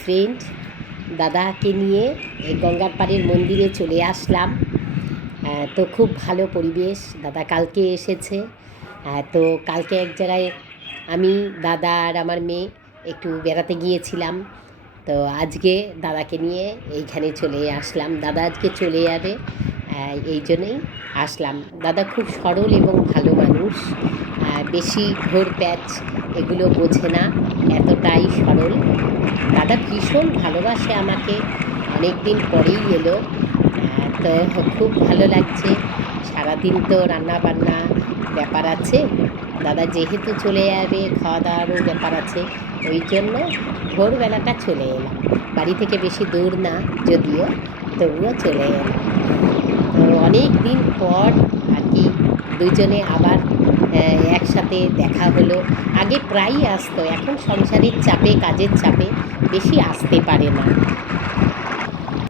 Friend, দাদাকে নিয়ে এই গঙ্গার পাড়ের মন্দিরে চলে আসলাম। তো খুব ভালো পরিবেশ। দাদা কালকে এসেছে। তো কালকে এক জায়গায় আমি, দাদা আর আমার মেয়ে একটু বেড়াতে গিয়েছিলাম। তো আজকে দাদাকে নিয়ে এইখানে চলে আসলাম। দাদা আজকে চলে যাবে, এই জন্যই আসলাম। দাদা খুব সরল এবং ভালো মানুষ, বেশি ঘোর প্যাচ এগুলো বোঝে না, এতটাই সরল। দাদা ভীষণ ভালোবাসে আমাকে, অনেক দিন পরেই এলো। তো খুব ভালো লাগছে। সারাদিন তো রান্না বান্না ব্যাপার আছে, দাদা যেহেতু চলে যাবে খাওয়া দাওয়ারও ব্যাপার আছে, ওই জন্য ভোরবেলাটা চলে এলাম। বাড়ি থেকে বেশি দূর না যদিও, তবুও চলে এলাম। তো অনেক দিন পর আর কি দুজনে আবার একসাথে দেখা হলো। আগে প্রায়ই আসতো, এখন সংসারের চাপে, কাজের চাপে বেশি আসতে পারে না।